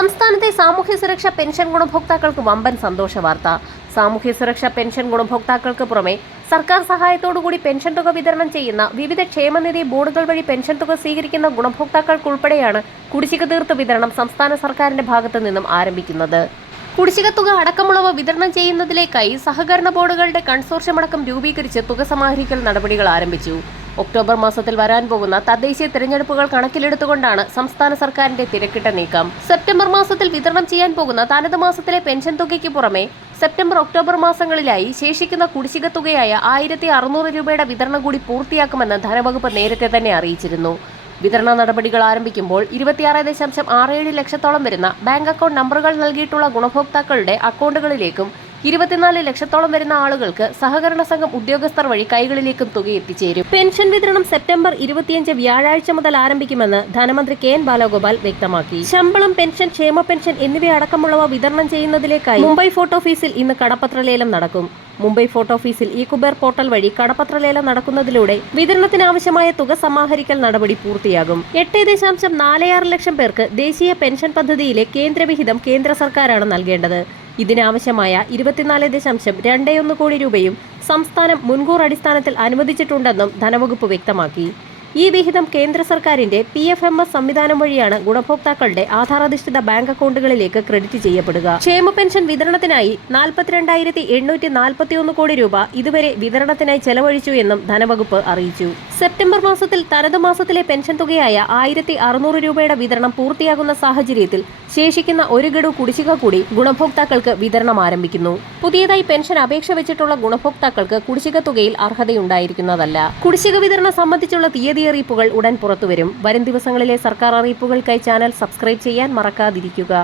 സംസ്ഥാനത്തെ സാമൂഹ്യ സുരക്ഷാ പെൻഷൻ ഗുണഭോക്താക്കൾക്ക് വമ്പൻ സന്തോഷ വാർത്ത. സാമൂഹ്യ സുരക്ഷാ പെൻഷൻ ഗുണഭോക്താക്കൾക്ക് പുറമെ സർക്കാർ സഹായത്തോടുകൂടി പെൻഷൻ തുക വിതരണം ചെയ്യുന്ന വിവിധ ക്ഷേമനിധി ബോർഡുകൾ വഴി പെൻഷൻ തുക സ്വീകരിക്കുന്ന ഗുണഭോക്താക്കൾക്കുൾപ്പെടെയാണ് കുടിശ്ശിക തീർത്ത് വിതരണം സംസ്ഥാന സർക്കാരിന്റെ ഭാഗത്തു നിന്നും ആരംഭിക്കുന്നത്. കുടിശ്ശിക തുക അടക്കമുള്ളവ വിതരണം ചെയ്യുന്നതിലേക്കായി സഹകരണ ബോർഡുകളുടെ കൺസോർഷ്യം അടക്കം രൂപീകരിച്ച് തുക സമാഹരിക്കൽ നടപടികൾ ആരംഭിച്ചു. ഒക്ടോബർ മാസത്തിൽ വരാൻ പോകുന്ന തദ്ദേശീയ തെരഞ്ഞെടുപ്പുകൾ കണക്കിലെടുത്തുകൊണ്ടാണ് സംസ്ഥാന സർക്കാരിന്റെ തിരക്കിട്ട നീക്കം. സെപ്റ്റംബർ മാസത്തിൽ വിതരണം ചെയ്യാൻ പോകുന്ന തനത് മാസത്തിലെ പെൻഷൻ തുകയ്ക്ക് പുറമെ സെപ്റ്റംബർ ഒക്ടോബർ മാസങ്ങളിലായി ശേഷിക്കുന്ന കുടിശ്ശിക തുകയായ ആയിരത്തി അറുന്നൂറ് രൂപയുടെ വിതരണം കൂടി പൂർത്തിയാക്കുമെന്ന് ധനവകുപ്പ് നേരത്തെ തന്നെ അറിയിച്ചിരുന്നു. വിതരണ നടപടികൾ ആരംഭിക്കുമ്പോൾ ഇരുപത്തിയാറ് ദശാംശം ആറ് ഏഴ് ലക്ഷത്തോളം വരുന്ന ബാങ്ക് അക്കൗണ്ട് നമ്പറുകൾ നൽകിയിട്ടുള്ള ഗുണഭോക്താക്കളുടെ അക്കൗണ്ടുകളിലേക്കും ഇരുപത്തിനാല് ലക്ഷത്തോളം വരുന്ന ആളുകൾക്ക് സഹകരണ സംഘം ഉദ്യോഗസ്ഥർ വഴി കൈകളിലേക്കും തുക എത്തിച്ചേരും പെൻഷൻ വിതരണം സെപ്റ്റംബർ ഇരുപത്തിയഞ്ച് വ്യാഴാഴ്ച മുതൽ ആരംഭിക്കുമെന്ന് ധനമന്ത്രി കെ എൻ ബാലഗോപാൽ വ്യക്തമാക്കി. ശമ്പളം പെൻഷൻ ക്ഷേമ പെൻഷൻ എന്നിവയടക്കമുള്ളവ വിതരണം ചെയ്യുന്നതിലേക്കായി മുംബൈ ഫോർട്ട് ഓഫീസിൽ ഇന്ന് കടപ്പത്രലേലം നടക്കും. മുംബൈ ഫോർട്ട് ഓഫീസിൽ ഈ കുബേർ പോർട്ടൽ വഴി കടപ്പത്രലേലം നടക്കുന്നതിലൂടെ വിതരണത്തിനാവശ്യമായ തുക സമാഹരിക്കൽ നടപടി പൂർത്തിയാകും. എട്ട് ദശാംശം നാല് ആറ് ലക്ഷം പേർക്ക് ദേശീയ പെൻഷൻ പദ്ധതിയിലെ കേന്ദ്രവിഹിതം കേന്ദ്ര സർക്കാരാണ് നൽകേണ്ടത്. ഇതിനാവശ്യമായ ഇരുപത്തിനാല് ദശാംശം രണ്ടേ ഒന്ന് കോടി രൂപയും സംസ്ഥാനം മുൻകൂർ അടിസ്ഥാനത്തിൽ അനുവദിച്ചിട്ടുണ്ടെന്നും ധനവകുപ്പ് വ്യക്തമാക്കി. ഈ വിഹിതം കേന്ദ്ര സർക്കാരിന്റെ പി എഫ് എം എസ് സംവിധാനം വഴിയാണ് ഗുണഭോക്താക്കളുടെ ആധാരാധിഷ്ഠിത ബാങ്ക് അക്കൗണ്ടുകളിലേക്ക് ക്രെഡിറ്റ് ചെയ്യപ്പെടുക. ക്ഷേമ പെൻഷൻ വിതരണത്തിനായി നാൽപ്പത്തിരണ്ടായിരത്തി എണ്ണൂറ്റി നാൽപ്പത്തിയൊന്ന് കോടി രൂപ ഇതുവരെ വിതരണത്തിനായി ചെലവഴിച്ചു എന്നും ധനവകുപ്പ് അറിയിച്ചു. സെപ്റ്റംബർ മാസത്തിൽ തനത് മാസത്തിലെ പെൻഷൻ തുകയായ ആയിരത്തി അറുന്നൂറ് രൂപയുടെ വിതരണം പൂർത്തിയാകുന്ന സാഹചര്യത്തിൽ ശേഷിക്കുന്ന ഒരു ഗഡു കുടിശ്ശിക കൂടി ഗുണഭോക്താക്കൾക്ക് വിതരണം ആരംഭിക്കുന്നു. പുതിയതായി പെൻഷൻ അപേക്ഷ വെച്ചിട്ടുള്ള ഗുണഭോക്താക്കൾക്ക് കുടിശ്ശിക തുകയിൽ അർഹതയുണ്ടായിരിക്കുന്നതല്ല. കുടിശ്ശിക വിതരണം സംബന്ധിച്ചുള്ള തീയതി അറിയിപ്പുകൾ ഉടൻ പുറത്തുവരും. വരും ദിവസങ്ങളിലെ സർക്കാർ അറിയിപ്പുകൾക്കായി ചാനൽ സബ്സ്ക്രൈബ് ചെയ്യാൻ മറക്കാതിരിക്കുക.